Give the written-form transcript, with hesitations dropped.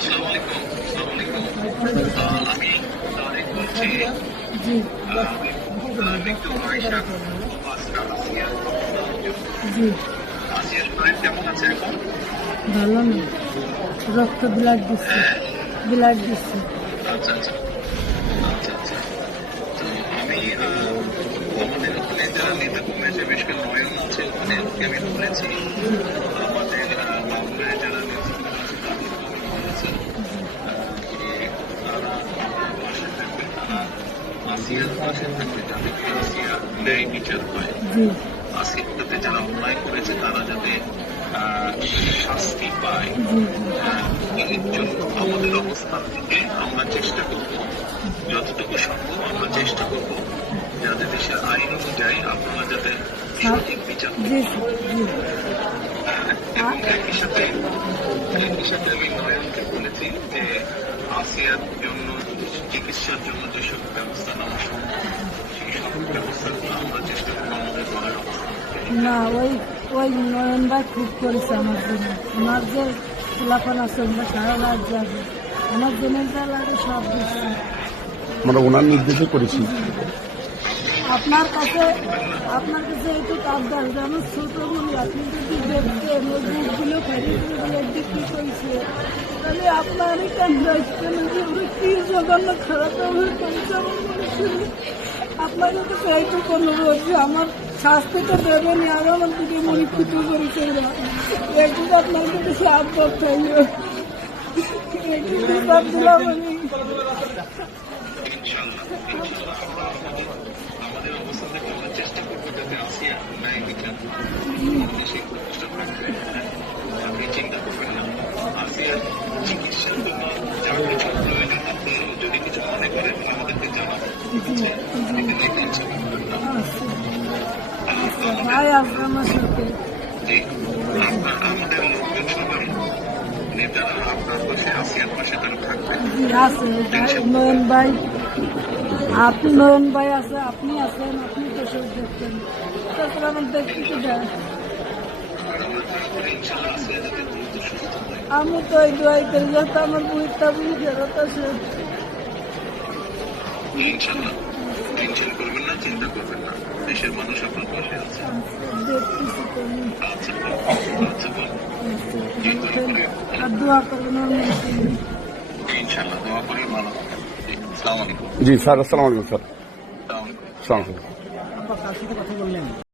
আসসালামু আলাইকুম। আমি তারেক বলছি। জি একটু আয়শা আসিয়া জি আসিয়ার শরীর কেমন আছে এখন? ভালো না, রক্ত ব্লাড দিচ্ছে, ব্লাড দিচ্ছে। আচ্ছা আচ্ছা আচ্ছা আচ্ছা। তো আমি আমাদের ওখানে যারা নেতা কর্মী আছে, বিশেষ করে নয়ন আছে, ওখানে ওকে আমি বলেছি আমাদের বাংলায় যারা নেতৃত্ব আছে তাদেরকে আমি বলেছি যে তারা পাশে থাকবে, তারা আসিয়ার পাশে থাকবে, যাতে করে আসিয়া ন্যায় বিচার হয়। জি আসিয়ার সাথে যারা অন্যায় করেছে তারা যাতে শাস্তি পায়। এর জন্য আমাদের অবস্থান থেকে আমরা চেষ্টা করব, যতটুকু সম্ভব আমরা চেষ্টা করব যাতে দেশের আইন অনুযায়ী আপনারা যাতে সঠিক বিচার জি জি এবং একই সাথে আমি নয়নকে বলেছি যে আসিয়ার জন্য চিকিৎসার জন্য যেসব ব্যবস্থা নেওয়া সম্ভব সেই সব ব্যবস্থাগুলো আমরা চেষ্টা করবো আমাদের দলের অবস্থান থেকে। না, ওই ওই নয়ন ভাই খুব করেছে আমার জন্য। আমার যে খোলাফান আছে আমরা সারা রাত যাবে, আমার জনের যা লাগে সব দিচ্ছে। আমরা ওনার নির্দেশে করেছি। আপনার কাছে একটু আবদার, আমার ছোট বলি আপনি যদি দেখতেন ওই বুকগুলো ফেরিগুলো বিক্রি করেছে, তাহলে আপনারই কেন রাখতেন যে ওরা কি জঘন্য খারাপ ব্যবহার করেছে আমার মানুষের। আপনাদের কাছে এইটুকু অনুরোধ যে আমার শাস্তি তো দেবেনি, আর আমার দিকে মনে ক্ষতি করেছে ওরা, একটু আপনার কাছে আবদার চাইল, একটু হিসাব দিলাম আমি। আমাদের অবস্থান থেকে আমরা চেষ্টা করবো যাতে আসিয়া ন্যায় বিচার সেই প্রচেষ্টা থাকবে। আপনি চিন্তা করবেন না, আসিয়ার চিকিৎসার জন্য যা কিছু প্রয়োজন আপনি যদি কিছু মনে করেন আমাদেরকে জানাবেন। ভাই আসবে আমার সাথে। জি, আমাদের লোকজন সবাই নেতারা আপনার পাশে আসিয়ার পাশে তারা থাকবে। জি আছে নয়ন ভাই, আপনি নয়ন ভাই আছে, আপনি আছেন, আপনি তো সব দেখতেন, তারপরে আমার দেখতে কি দেয়। ইনশাল্লাহ আসিয়া যাতে দ্রুত সুস্থ হয়। আমি তো এই দোয়াই করি যাতে আমার বইটা বুঝি ফেরত আসে। ইনশাল্লাহ টেনশন করবেন না, চিন্তা করবেন না, দেশের মানুষ আপনার পাশে আছে। দেখতেছি তো আমি। আচ্ছা আচ্ছা বল। আর দোয়া করবেন আমার জন্য। ইনশাল্লাহ দোয়া করি ভালো হবে। আসসালামু আলাইকুম। জি স্যার, আসসালামু আলাইকুম স্যার। আসসালামু আলাইকুম। আসসালামু আলাইকুম। কার সাথে কথা বললেন?